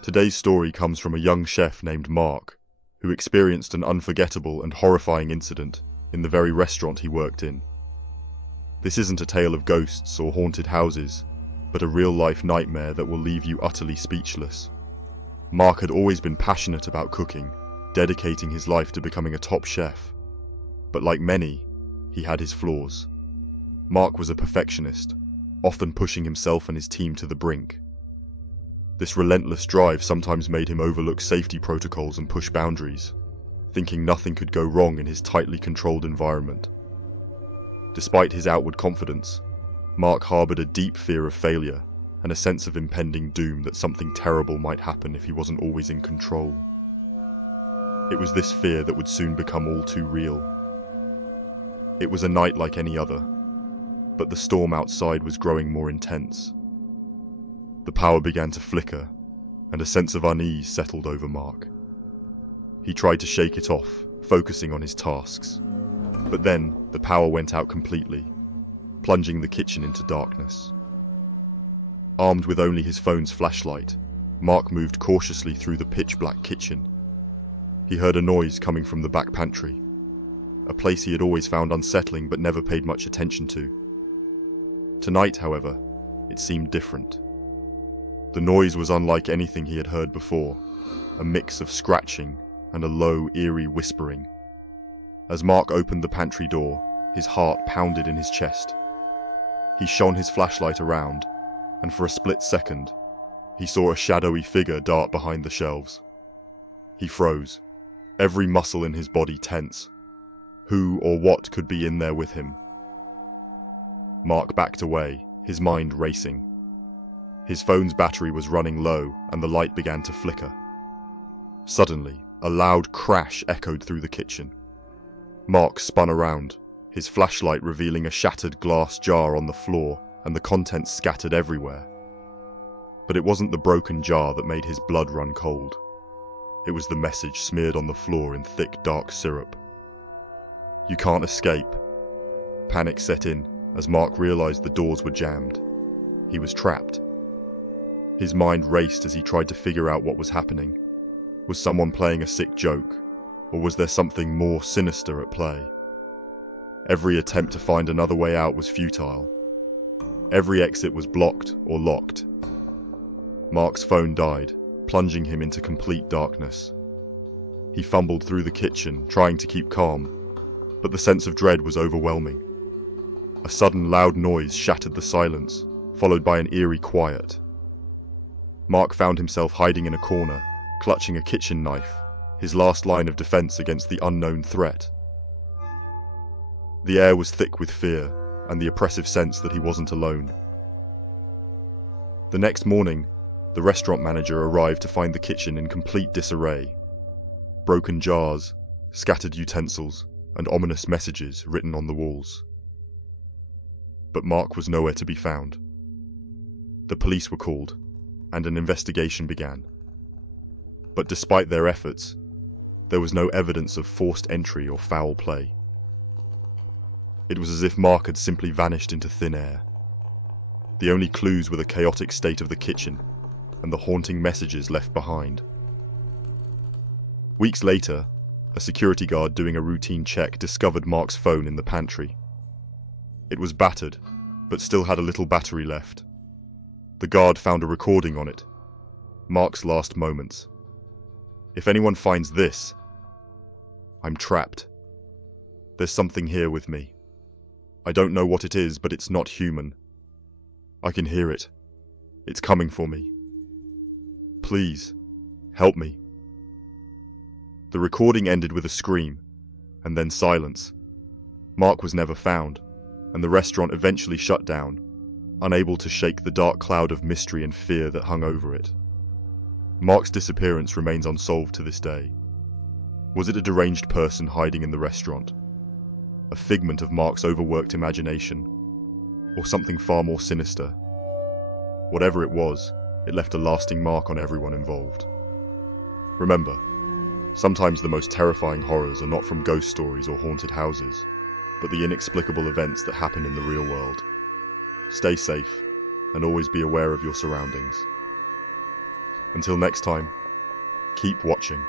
Today's story comes from a young chef named Mark, who experienced an unforgettable and horrifying incident in the very restaurant he worked in. This isn't a tale of ghosts or haunted houses, but a real-life nightmare that will leave you utterly speechless. Mark had always been passionate about cooking, dedicating his life to becoming a top chef. But like many, he had his flaws. Mark was a perfectionist, often pushing himself and his team to the brink. This relentless drive sometimes made him overlook safety protocols and push boundaries, thinking nothing could go wrong in his tightly controlled environment. Despite his outward confidence, Mark harbored a deep fear of failure and a sense of impending doom that something terrible might happen if he wasn't always in control. It was this fear that would soon become all too real. It was a night like any other, but the storm outside was growing more intense. The power began to flicker, and a sense of unease settled over Mark. He tried to shake it off, focusing on his tasks. But then, the power went out completely, plunging the kitchen into darkness. Armed with only his phone's flashlight, Mark moved cautiously through the pitch-black kitchen. He heard a noise coming from the back pantry, a place he had always found unsettling but never paid much attention to. Tonight, however, it seemed different. The noise was unlike anything he had heard before, a mix of scratching and a low, eerie whispering. As Mark opened the pantry door, his heart pounded in his chest. He shone his flashlight around, and for a split second, he saw a shadowy figure dart behind the shelves. He froze, every muscle in his body tense. Who or what could be in there with him? Mark backed away, his mind racing. His phone's battery was running low, and the light began to flicker. Suddenly, a loud crash echoed through the kitchen. Mark spun around, his flashlight revealing a shattered glass jar on the floor and the contents scattered everywhere. But it wasn't the broken jar that made his blood run cold. It was the message smeared on the floor in thick, dark syrup. "You can't escape." Panic set in as Mark realized the doors were jammed. He was trapped. His mind raced as he tried to figure out what was happening. Was someone playing a sick joke? Or was there something more sinister at play? Every attempt to find another way out was futile. Every exit was blocked or locked. Mark's phone died, plunging him into complete darkness. He fumbled through the kitchen, trying to keep calm, but the sense of dread was overwhelming. A sudden loud noise shattered the silence, followed by an eerie quiet. Mark found himself hiding in a corner, clutching a kitchen knife, his last line of defense against the unknown threat. The air was thick with fear, and the oppressive sense that he wasn't alone. The next morning, the restaurant manager arrived to find the kitchen in complete disarray. Broken jars, scattered utensils, and ominous messages written on the walls. But Mark was nowhere to be found. The police were called, and an investigation began. But despite their efforts, there was no evidence of forced entry or foul play. It was as if Mark had simply vanished into thin air. The only clues were the chaotic state of the kitchen and the haunting messages left behind. Weeks later, a security guard doing a routine check discovered Mark's phone in the pantry. It was battered, but still had a little battery left. The guard found a recording on it. Mark's last moments. "If anyone finds this, I'm trapped. There's something here with me. I don't know what it is, but it's not human. I can hear it. It's coming for me. Please, help me." The recording ended with a scream, and then silence. Mark was never found, and the restaurant eventually shut down, unable to shake the dark cloud of mystery and fear that hung over it. Mark's disappearance remains unsolved to this day. Was it a deranged person hiding in the restaurant? A figment of Mark's overworked imagination? Or something far more sinister? Whatever it was, it left a lasting mark on everyone involved. Remember, sometimes the most terrifying horrors are not from ghost stories or haunted houses, but the inexplicable events that happen in the real world. Stay safe, and always be aware of your surroundings. Until next time, keep watching,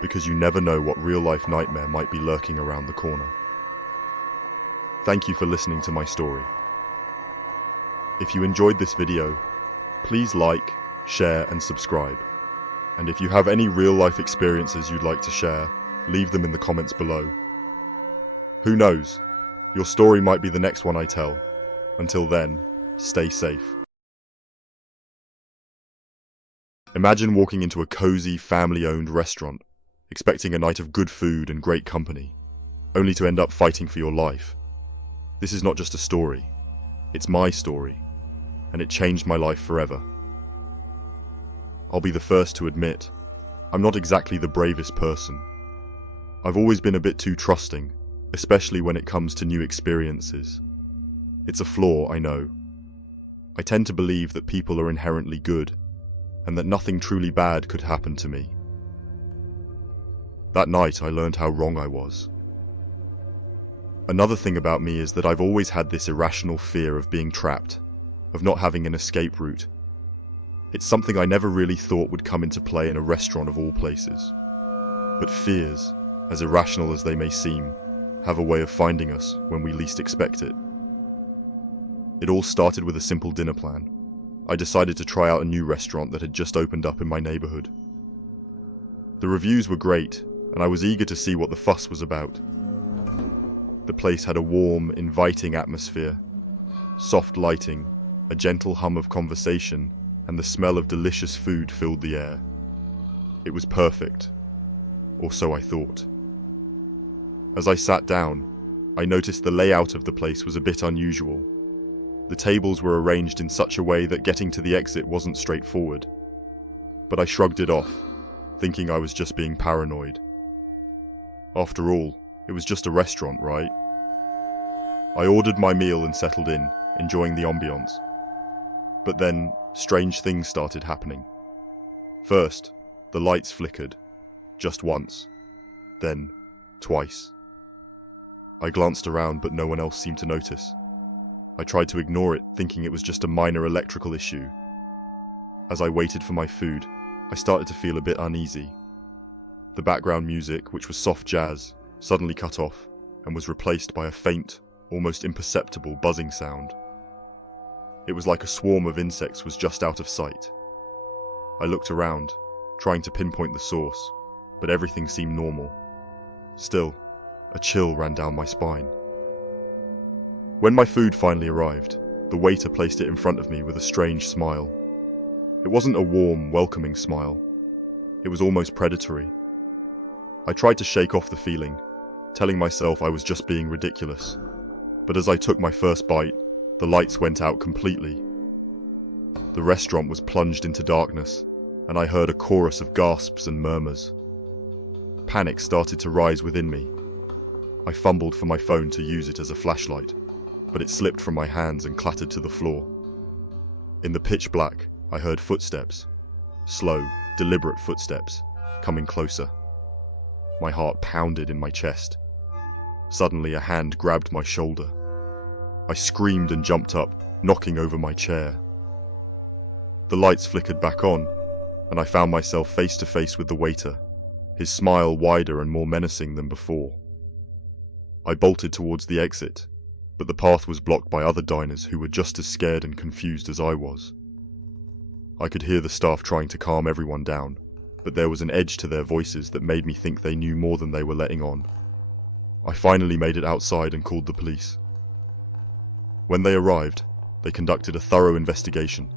because you never know what real-life nightmare might be lurking around the corner. Thank you for listening to my story. If you enjoyed this video, please like, share, and subscribe. And if you have any real-life experiences you'd like to share, leave them in the comments below. Who knows? Your story might be the next one I tell. Until then, stay safe. Imagine walking into a cozy, family-owned restaurant, expecting a night of good food and great company, only to end up fighting for your life. This is not just a story, it's my story, and it changed my life forever. I'll be the first to admit, I'm not exactly the bravest person. I've always been a bit too trusting, especially when it comes to new experiences. It's a flaw, I know. I tend to believe that people are inherently good, and that nothing truly bad could happen to me. That night I learned how wrong I was. Another thing about me is that I've always had this irrational fear of being trapped, of not having an escape route. It's something I never really thought would come into play in a restaurant of all places. But fears, as irrational as they may seem, have a way of finding us when we least expect it. It all started with a simple dinner plan. I decided to try out a new restaurant that had just opened up in my neighborhood. The reviews were great, and I was eager to see what the fuss was about. The place had a warm, inviting atmosphere, soft lighting, a gentle hum of conversation, and the smell of delicious food filled the air. It was perfect, or so I thought. As I sat down, I noticed the layout of the place was a bit unusual. The tables were arranged in such a way that getting to the exit wasn't straightforward. But I shrugged it off, thinking I was just being paranoid. After all, it was just a restaurant, right? I ordered my meal and settled in, enjoying the ambiance. But then, strange things started happening. First, the lights flickered, just once, then twice. I glanced around, but no one else seemed to notice. I tried to ignore it, thinking it was just a minor electrical issue. As I waited for my food, I started to feel a bit uneasy. The background music, which was soft jazz, suddenly cut off and was replaced by a faint, almost imperceptible buzzing sound. It was like a swarm of insects was just out of sight. I looked around, trying to pinpoint the source, but everything seemed normal. Still, a chill ran down my spine. When my food finally arrived, the waiter placed it in front of me with a strange smile. It wasn't a warm, welcoming smile. It was almost predatory. I tried to shake off the feeling, telling myself I was just being ridiculous. But as I took my first bite, the lights went out completely. The restaurant was plunged into darkness, and I heard a chorus of gasps and murmurs. Panic started to rise within me. I fumbled for my phone to use it as a flashlight, but it slipped from my hands and clattered to the floor. In the pitch black, I heard footsteps, slow, deliberate footsteps, coming closer. My heart pounded in my chest. Suddenly, a hand grabbed my shoulder. I screamed and jumped up, knocking over my chair. The lights flickered back on, and I found myself face to face with the waiter, his smile wider and more menacing than before. I bolted towards the exit, but the path was blocked by other diners who were just as scared and confused as I was. I could hear the staff trying to calm everyone down, but there was an edge to their voices that made me think they knew more than they were letting on. I finally made it outside and called the police. When they arrived, they conducted a thorough investigation.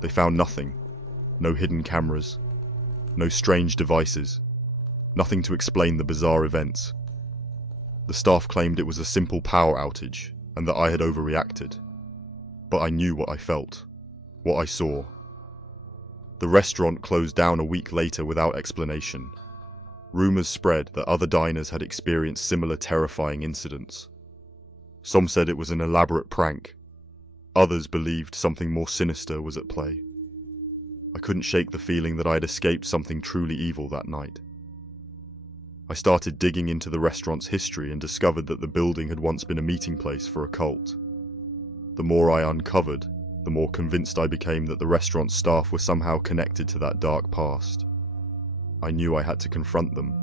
They found nothing. No hidden cameras. No strange devices. Nothing to explain the bizarre events. The staff claimed it was a simple power outage and that I had overreacted. But I knew what I felt, what I saw. The restaurant closed down a week later without explanation. Rumors spread that other diners had experienced similar terrifying incidents. Some said it was an elaborate prank. Others believed something more sinister was at play. I couldn't shake the feeling that I had escaped something truly evil that night. I started digging into the restaurant's history and discovered that the building had once been a meeting place for a cult. The more I uncovered, the more convinced I became that the restaurant's staff were somehow connected to that dark past. I knew I had to confront them.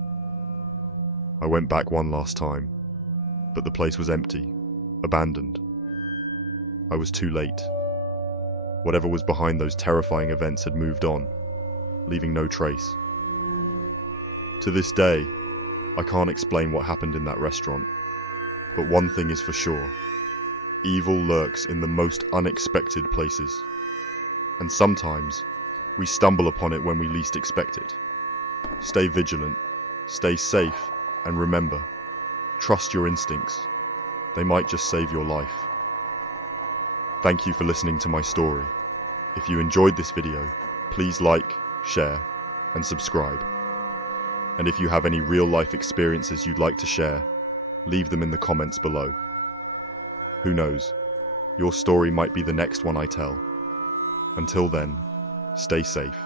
I went back one last time, but the place was empty, abandoned. I was too late. Whatever was behind those terrifying events had moved on, leaving no trace. To this day, I can't explain what happened in that restaurant, but one thing is for sure. Evil lurks in the most unexpected places, and sometimes we stumble upon it when we least expect it. Stay vigilant, stay safe, and remember, trust your instincts. They might just save your life. Thank you for listening to my story. If you enjoyed this video, please like, share, and subscribe. And if you have any real-life experiences you'd like to share, leave them in the comments below. Who knows, your story might be the next one I tell. Until then, stay safe.